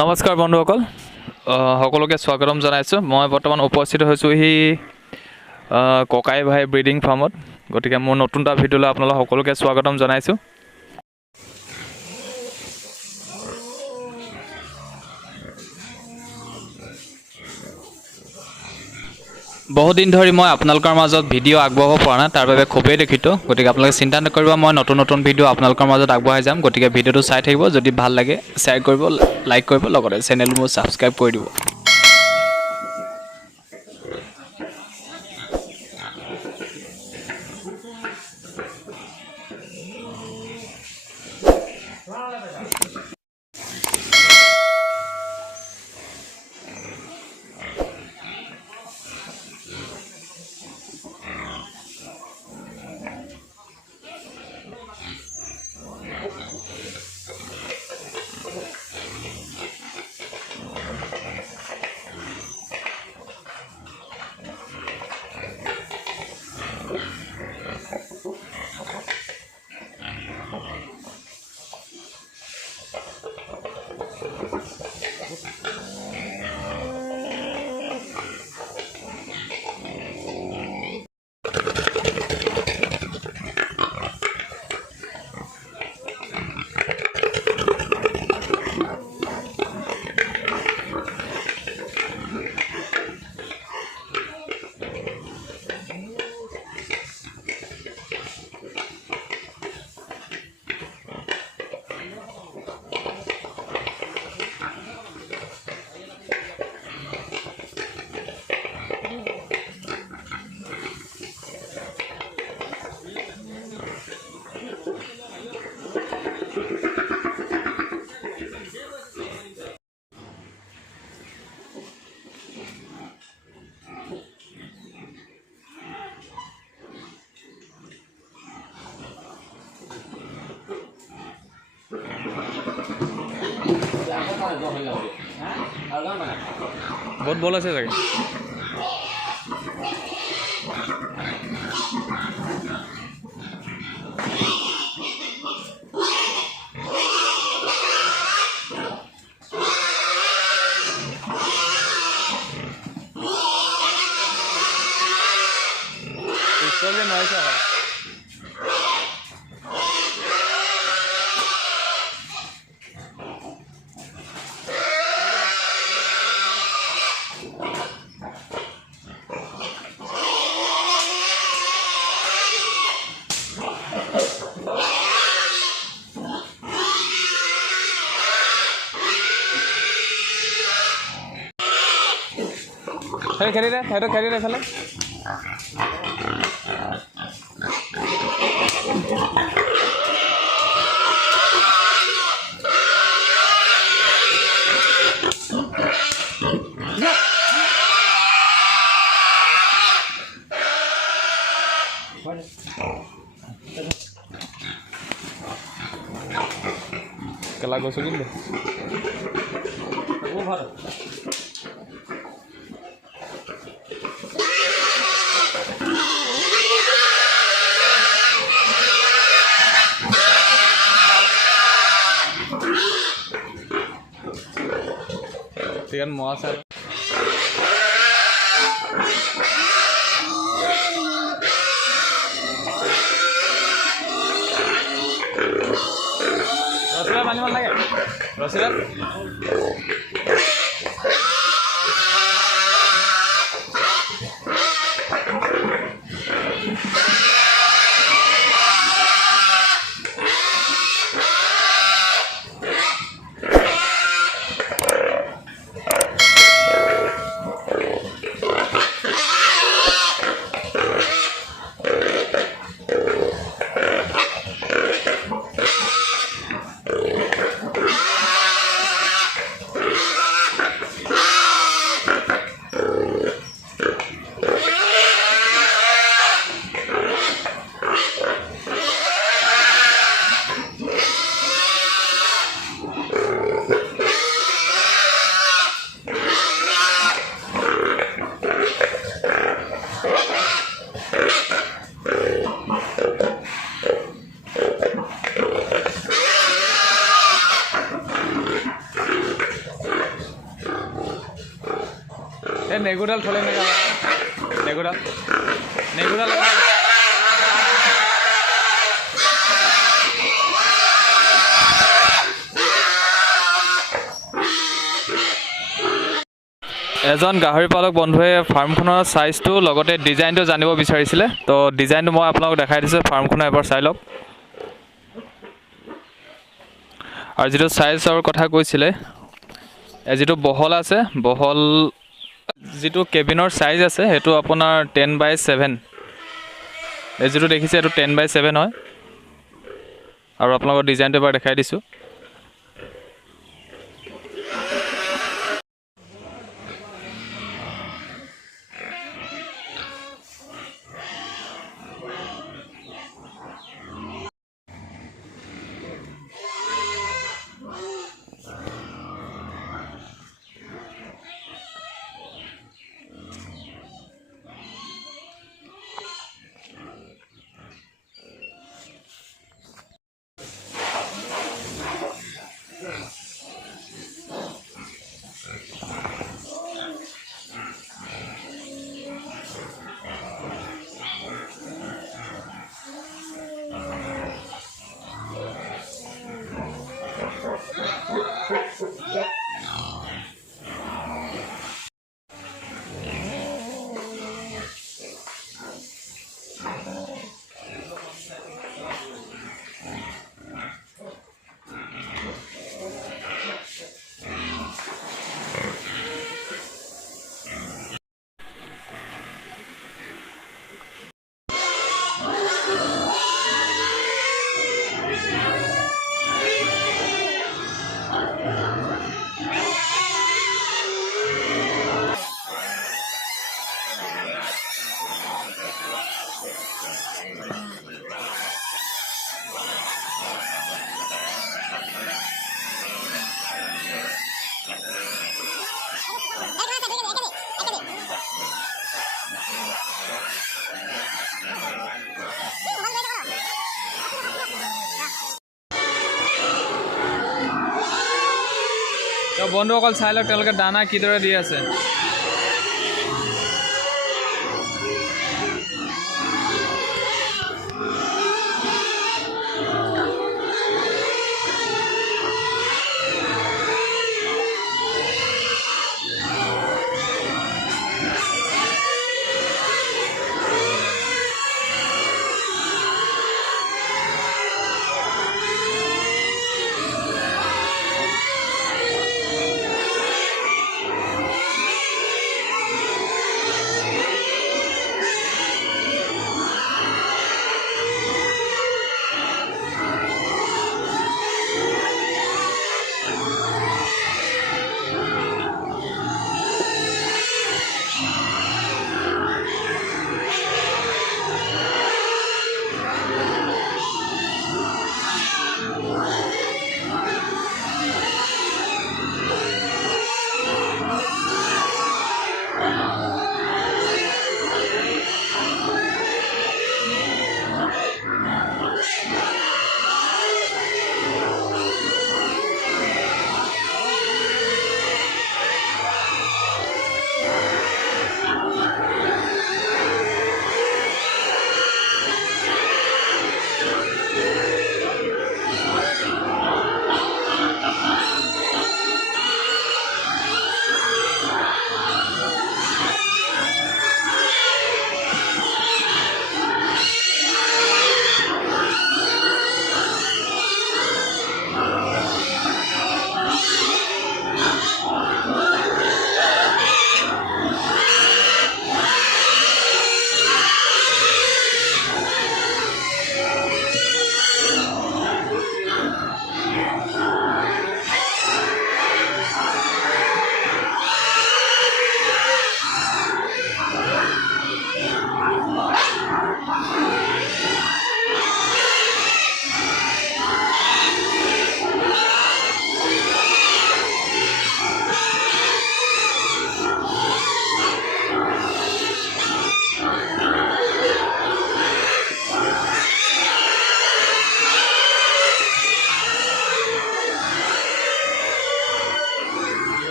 নমস্কাৰ বন্ধুসকল সকলোকে স্বাগতম জনাইছোঁ। মই বৰ্তমান উপস্থিত হৈছোঁ ককাই ভাই ব্ৰিডিং ফাৰ্মত। গতিকে মোৰ নতুন এটা ভিডিঅ'লৈ আপোনালোক সকলোকে স্বাগতম জনাইছোঁ। বহুত দিন ধৰি মই আপোনালোকৰ মাজত ভিডিঅ' আগবঢ়াব পৰা নাই, তাৰ বাবে খুবেই দুখিত। গতিকে আপোনালোকে চিন্তা নকৰিব, মই নতুন নতুন ভিডিঅ' আপোনালোকৰ মাজত আগবঢ়াই যাম। গতিকে ভিডিঅ'টো চাই থাকিব, যদি ভাল লাগে শ্বেয়াৰ কৰিব, লাইক কৰিব, লগতে চেনেলটো মোৰ ছাবস্ক্ৰাইব কৰি দিব। বহুত বল আছে চাগে। খেলি দে, সেইটো খেলি দে চালে। কেলা গৈছো কিন্তু Tigan mau asal. Rosilat mana lagi? Rosilat. এই নেগুডাল থলে নেগুডাল নেগুডাল এজন গাহৰি পালক বন্ধুৱে ফাৰ্মখনৰ চাইজটো লগতে ডিজাইনটো জানিব বিচাৰিছিলে তো ডিজাইনটো মই আপোনালোকক দেখাই দিছোঁ ফাৰ্মখনৰ এবাৰ চাই লওক আৰু যিটো চাইজৰ কথা কৈছিলে যিটো বহল আছে বহল যিটো কেবিনৰ চাইজ আছে সেইটো আপোনাৰ 10/7 এই যিটো দেখিছে এইটো 10/7 হয় আৰু আপোনালোকৰ ডিজাইনটো এবাৰ দেখাই দিছোঁ বন্ধুসকল চাই লওক তেওঁলোকে দানা কিদৰে দি আছে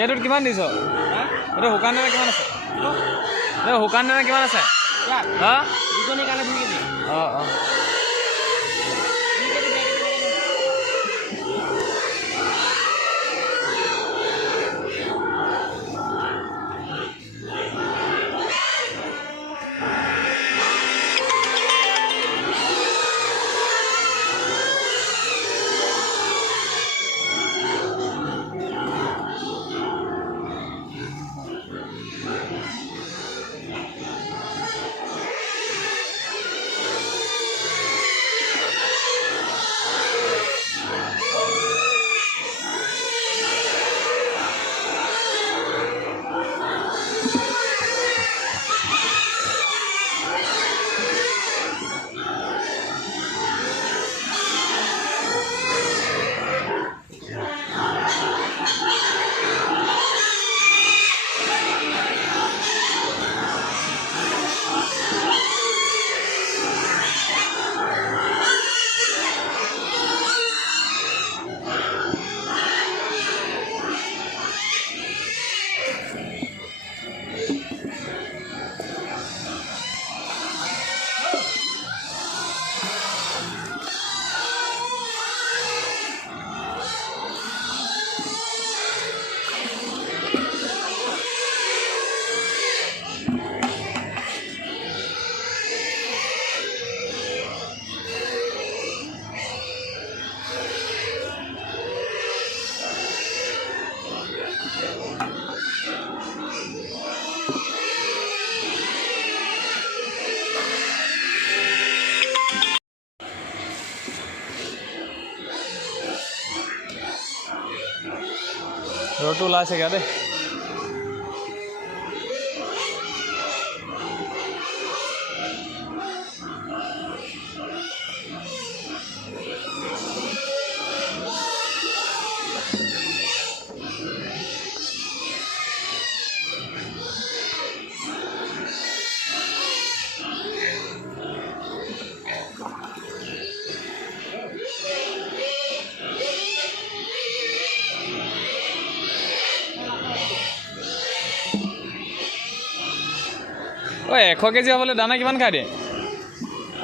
এইটোত কিমান দিছ এইটো শুকান দানা কিমান আছে এইটো শুকান দানা কিমান আছে হা দুজনী কাৰণে 2 কেজি অঁ অঁ ৰ'দটো ওলাইছেগৈ দেই ঐ 100 কেজি হ'বলৈ দানা কিমান খাই দিয়ে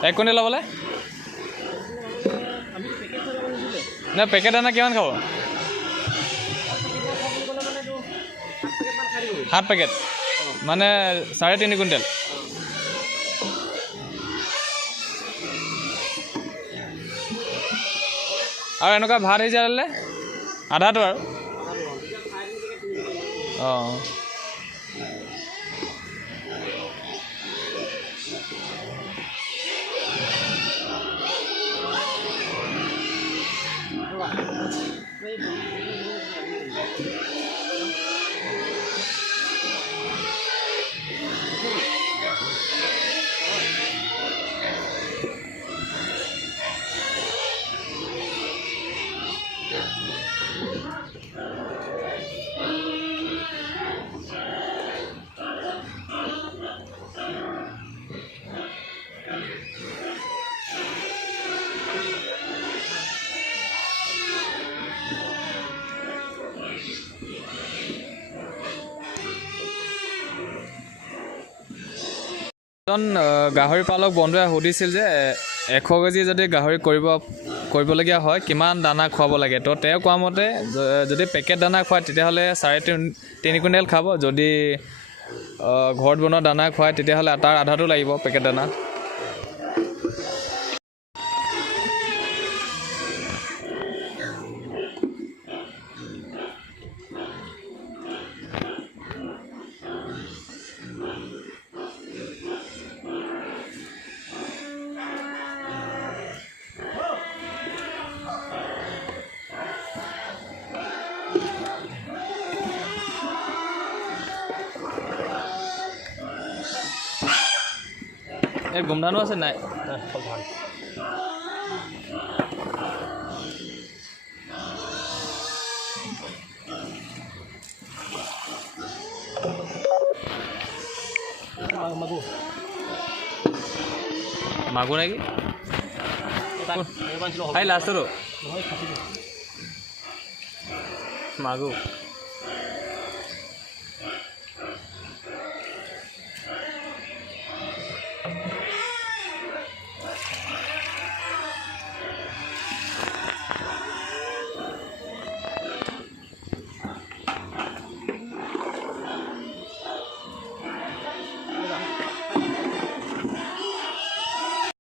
1 কুইণ্টেল হ'বলৈ না পেকেট দানা কিমান খাব 7 পেকেট মানে 3.5 কুইণ্টেল আৰু এনেকুৱা ভাত হৈ যালে আধাটো আৰু অঁ এজন গাহৰি পালক বন্ধুৱে সুধিছিল যে 100 কেজি যদি গাহৰি কৰিবলগীয়া হয় কিমান দানা খুৱাব লাগে তো তেওঁ কোৱা মতে যদি পেকেট দানা খুৱায় তেতিয়াহ'লে 3.5 কুইণ্টেল খাব যদি ঘৰত বনোৱা দানা খুৱায় তেতিয়াহ'লে তাৰ আধাটো লাগিব পেকেট দানা এই গুমধানো আছে নাই মাগু নাকি লাষ্টটো মাগু